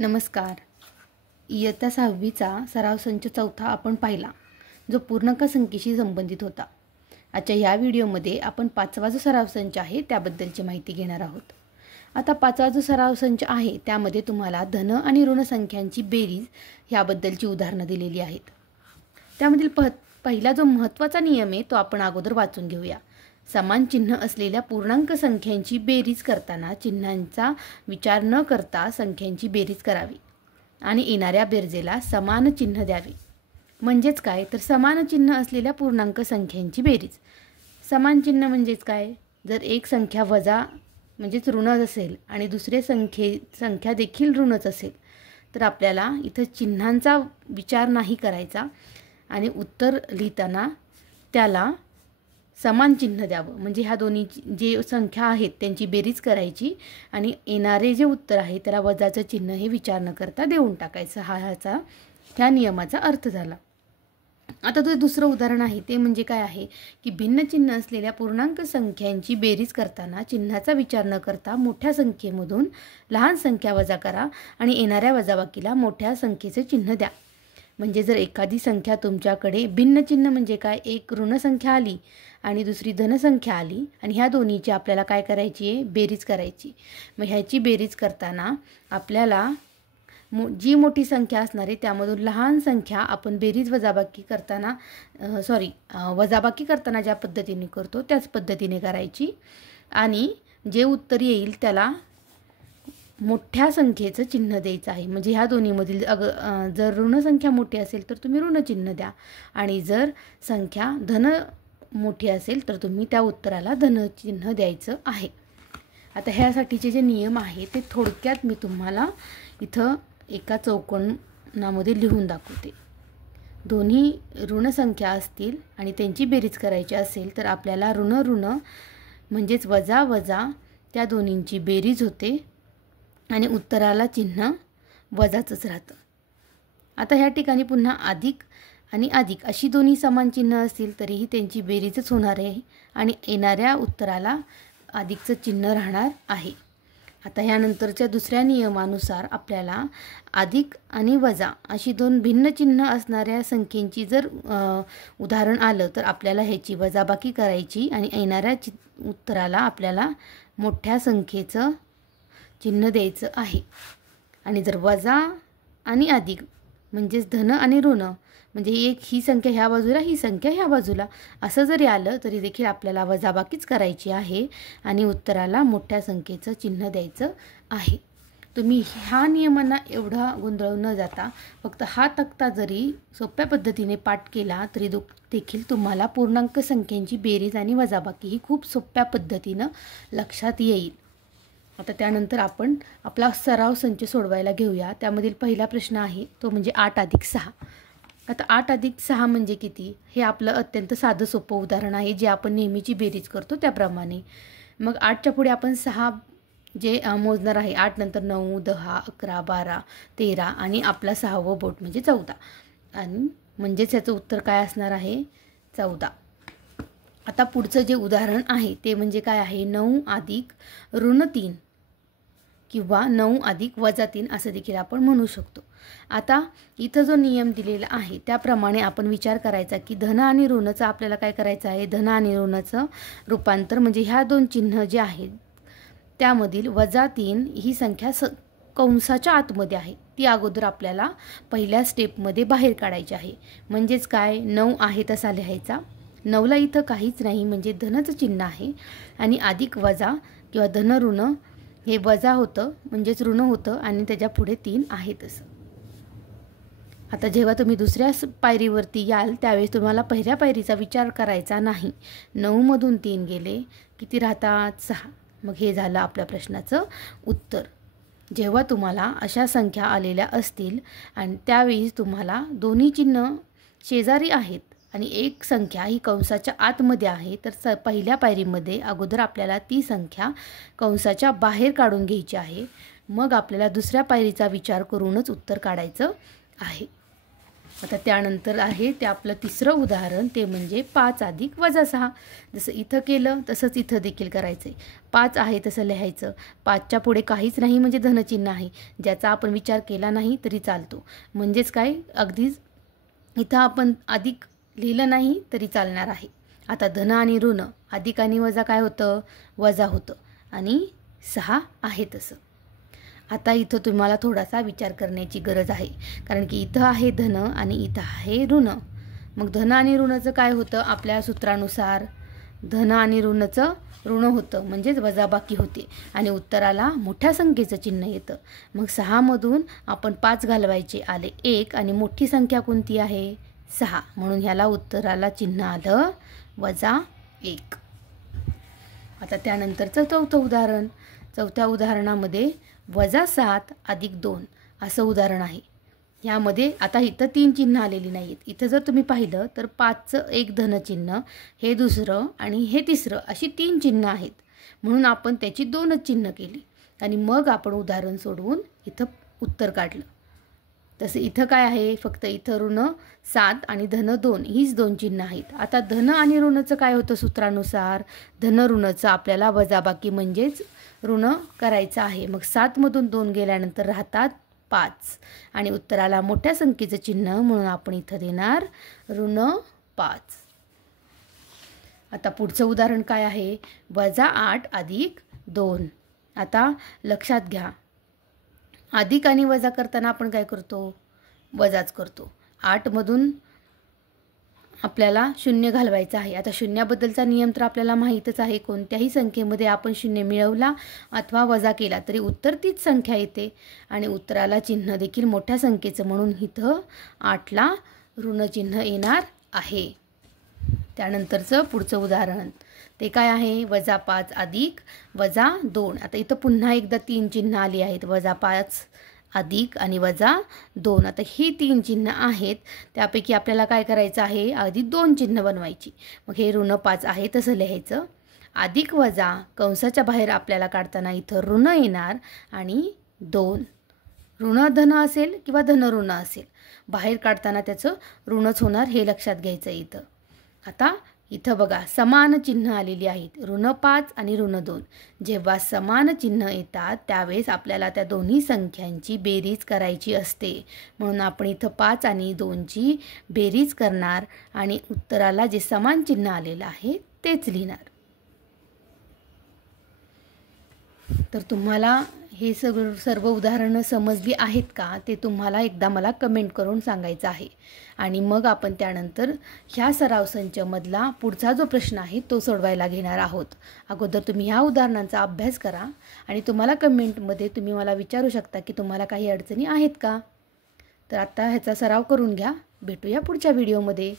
नमस्कार. इयत्ता 6वीचा सराव संच चौथा आपण पाहिला, जो पूर्णांक संख्येशी संबंधित होता. आजच्या या व्हिडिओमध्ये आपण 5वा जो सराव संच आहे त्याबद्दलची माहिती घेणार आहोत. आता 5वा जो सराव संच आहे त्यामध्ये तुम्हाला धन आणि ऋण संख्यांची बेरीज याबद्दलची उदाहरणं दिलेली आहेत. त्यामधील पहिला जो महत्त्वाचा नियम आहे तो आपण अगोदर वाचून घेऊया. समान चिन्ह असलेल्या पूर्णांक संख्यांची बेरीज करताना चिन्हांचा विचार न करता संख्यांची बेरीज करावी आणि येणाऱ्या बेरजेला समान चिन्ह द्यावे. म्हणजेच काय तर समान चिन्ह असलेल्या पूर्णांक संख्यांची बेरीज. समान चिन्ह म्हणजेच काय, जर एक संख्या वजा म्हणजेच ऋण असेल आणि दुसरे संख्या देखील ऋणच असेल तर आपल्याला इथं चिन्हांचा विचार नाही करायचा आणि उत्तर लिहिताना त्याला समान चिन्ह द्यावं. म्हणजे ह्या दोन्ही जे संख्या आहेत त्यांची बेरीज करायची आणि येणारे जे उत्तर आहे त्याला वजाचं चिन्ह हे विचार न करता देऊन टाकायचं. ह्या नियमाचा अर्थ झाला. आता तो दुसरं उदाहरण आहे ते म्हणजे काय आहे की भिन्न चिन्ह असलेल्या पूर्णांक संख्यांची बेरीज करताना चिन्हाचा विचार न करता मोठ्या संख्येमधून लहान संख्या वजा करा आणि येणाऱ्या वजाबाकीला मोठ्या संख्येचे चिन्ह द्या. म्हणजे जर एखादी संख्या तुमच्याकडे भिन्न चिन्ह म्हणजे काय, एक ऋण संख्या आली आणि दुसरी धनसंख्या आली आणि ह्या दोन्हीची आपल्याला काय करायची आहे, बेरीज करायची. मग ह्याची बेरीज करताना आपल्याला जी मोठी संख्या असणार आहे त्यामधून लहान संख्या आपण बेरीज वजाबाकी करताना ज्या पद्धतीने करतो त्याच पद्धतीने करायची आणि जे उत्तर येईल त्याला मोठ्या संख्येचं चिन्ह द्यायचं आहे. म्हणजे ह्या दोन्हीमधील जर ऋण संख्या मोठी असेल तर तुम्ही ऋण चिन्ह द्या आणि जर संख्या धन मोठी असेल तर तुम्ही त्या उत्तराला धन चिन्ह द्यायचं आहे. आता ह्यासाठीचे जे नियम आहे ते थोडक्यात मी तुम्हाला इथं एका चौकोनामध्ये लिहून दाखवते. दोन्ही ऋण संख्या असतील आणि त्यांची बेरीज करायची असेल तर आपल्याला ऋण म्हणजेच वजा वजा त्या दोन्हींची बेरीज होते आणि उत्तराला चिन्ह वजाचंच राहतं. आता ह्या ठिकाणी पुन्हा अधिक आणि अधिक अशी दोन्ही समान चिन्ह असतील तरीही त्यांची बेरीजच होणार आहे आणि येणाऱ्या उत्तराला अधिकचं चिन्ह राहणार आहे. आता ह्यानंतरच्या दुसऱ्या नियमानुसार आपल्याला अधिक आणि वजा अशी दोन भिन्न चिन्ह असणाऱ्या संख्येची जर उदाहरण आलं तर आपल्याला ह्याची वजाबाकी करायची आणि येणाऱ्या उत्तराला आपल्याला मोठ्या संख्येचं चिन्ह द्यायचं आहे. आणि जर वजा आणि अधिक म्हणजेच धन आणि ऋण म्हणजे ही संख्या ह्या बाजूला ही संख्या ह्या बाजूला असं जरी आलं तरी देखील आपल्याला वजाबाकीच करायची आहे आणि उत्तराला मोठ्या संख्येचं चिन्ह द्यायचं आहे. तुम्ही ह्या नियमांना एवढा गोंधळून न जाता फक्त हा तक्ता जरी सोप्या पद्धतीने पाठ केला तरी देखील तुम्हाला पूर्णांक संख्यांची बेरीज आणि वजाबाकी ही खूप सोप्या पद्धतीनं लक्षात येईल. आता त्यानंतर आपण आपला सराव संच सोडवायला घेऊया. त्यामधील पहिला प्रश्न आहे तो म्हणजे 8 अधिक 6. आता 8 अधिक 6 म्हणजे किती हे आपलं अत्यंत साधं सोपं उदाहरण आहे जे आपण नेहमीची बेरीज करतो त्याप्रमाणे. मग 8च्या पुढे आपण 6 जे मोजणार आहे. 8 नंतर 9, 10, 11, 12, 13 आणि आपला 6वं बोट म्हणजे 14 आणि म्हणजेच याचं उत्तर काय असणार आहे 14. आता पुढचं जे उदाहरण आहे ते म्हणजे काय आहे 9 अधिक ऋण 3 किंवा 9 अधिक वजा 3 असं देखील आपण म्हणू शकतो. आता इथं जो नियम दिलेला आहे त्याप्रमाणे आपण विचार करायचा की धन आणि ऋणाचं आपल्याला काय करायचं आहे, धन आणि ऋणाचं रूपांतर म्हणजे ह्या दोन चिन्ह जे आहेत त्यामधील वजा 3 ही संख्या कंसाच्या आतमध्ये आहे ती अगोदर आपल्याला पहिल्या स्टेपमध्ये बाहेर काढायची आहे. म्हणजेच काय 9 आहे तसा लिहायचा. 9ला इथं काहीच नाही म्हणजे धनचं चिन्ह आहे आणि अधिक वजा किंवा धन ऋण हे वजा होतं म्हणजेच ऋण होतं आणि त्याच्या पुढे 3 आहे तसं. आता जेव्हा तुम्ही दुसऱ्या पायरीवरती याल त्यावेळेस तुम्हाला पहिल्या पायरीचा विचार करायचा नाही. 9मधून 3 गेले किती राहतात 6. मग हे झालं आपल्या प्रश्नाचं उत्तर. जेव्हा तुम्हाला अशा संख्या आलेल्या असतील आणि त्यावेळी तुम्हाला दोन्ही चिन्ह शेजारी आहेत आणि एक संख्या ही कंसाच्या आतमध्ये आहे तर पहिल्या पायरीमध्ये अगोदर आपल्याला ती संख्या कंसाच्या बाहेर काढून घ्यायची आहे. मग आपल्याला दुसऱ्या पायरीचा विचार करूनच उत्तर काढायचं आहे. आता त्यानंतर आहे ते आपलं तिसरं उदाहरण, ते म्हणजे 5 अधिक वजा 6. जसं इथं केलं तसंच इथं देखील करायचं आहे. 5 आहे तसं लिहायचं. 5च्या पुढे काहीच नाही म्हणजे धनचिन्ह आहे, ज्याचा आपण विचार केला नाही तरी चालतो. म्हणजेच काय, अगदीच इथं आपण अधिक लिहिलं नाही तरी चालणार आहे. आता धन आणि ऋण, अधिक आणि वजा काय होतं, वजा होतं, आणि 6 आहे तसं. आता इथं तुम्हाला थोडासा विचार करण्याची गरज आहे, कारण की इथं आहे धन आणि इथं आहे ऋण. मग धन आणि ऋणाचं काय होतं, आपल्या सूत्रानुसार धन आणि ऋणाचं ऋण होतं, म्हणजेच वजाबाकी होते, आणि उत्तराला मोठ्या संख्येचं चिन्ह येतं. मग 6मधून आपण 5 घालवायचे, आले 1, आणि मोठी संख्या कोणती आहे, 6, म्हणून ह्याला उत्तराला चिन्ह आलं -1. आता त्यानंतरचं चौथं उदाहरण. चौथ्या उदाहरणामध्ये -7 अधिक 2 असं उदाहरण आहे. ह्यामध्ये आता इथं 3 चिन्ह आलेली नाहीत. इथं जर तुम्ही पाहिलं तर 5चं एक धनचिन्ह, हे दुसरं आणि हे तिसरं, अशी 3 चिन्ह आहेत. म्हणून आपण त्याची 2च चिन्ह केली आणि मग आपण उदाहरण सोडवून इथं उत्तर काढलं. तसं इथं काय आहे, फक्त इथं ऋण 7 आणि धन 2 हीच 2 चिन्ह आहेत. आता धन आणि ऋणाचं काय होतं सूत्रानुसार, धन ऋणाचं आपल्याला वजाबाकी म्हणजेच ऋण करायचं आहे. मग 7मधून 2 गेल्यानंतर राहतात 5, आणि उत्तराला मोठ्या संख्येचं चिन्ह, म्हणून आपण इथं देणार -5. आता पुढचं उदाहरण काय आहे, -8 अधिक 2. आता लक्षात घ्या, अधिक आणि वजा करताना आपण काय करतो, वजाच करतो. 8मधून आपल्याला 0 घालवायचं आहे. आता शून्याबद्दलचा नियम तर आपल्याला माहीतच आहे. कोणत्याही संख्येमध्ये आपण 0 मिळवला अथवा वजा केला तरी उत्तर तीच संख्या येते, आणि उत्तराला चिन्ह देखील मोठ्या संख्येचं, म्हणून इथं 8ला ऋणचिन्ह येणार आहे. त्यानंतरचं पुढचं उदाहरण ते काय आहे, -5 अधिक -2. आता इथं पुन्हा एकदा 3 चिन्ह आली आहेत, -5 अधिक आणि -2. आता ही 3 चिन्ह आहेत, त्यापैकी आपल्याला काय करायचं आहे, आधी 2 चिन्ह बनवायची. मग हे -5 आहे तसं लिहायचं, अधिक वजा कंसाच्या बाहेर आपल्याला काढताना इथं ऋण येणार, आणि 2 ऋण धन असेल किंवा धन ऋण असेल, बाहेर काढताना त्याचं ऋणच होणार, हे लक्षात घ्यायचं इथं. आता इथं बघा समान चिन्ह आलेली आहेत, -5 आणि -2. जेव्हा समान चिन्ह येतात त्यावेळेस आपल्याला त्या दोन्ही संख्यांची बेरीज करायची असते, म्हणून आपण इथं 5 आणि 2ची बेरीज करणार आणि उत्तराला जे समान चिन्ह आलेलं आहे तेच लिहिणार. तर तुम्हाला हे सर्व उदाहरणं समजली आहेत का, ते तुम्हाला एकदा मला कमेंट करून सांगायचं आहे. आणि मग आपण त्यानंतर ह्या सराव संचमधला पुढचा जो प्रश्न आहे तो सोडवायला घेणार आहोत. अगोदर तुम्ही ह्या उदाहरणांचा अभ्यास करा आणि तुम्हाला कमेंटमध्ये तुम्ही मला विचारू शकता की तुम्हाला काही अडचणी आहेत का. तर आता ह्याचा सराव करून घ्या. भेटूया पुढच्या व्हिडिओमध्ये.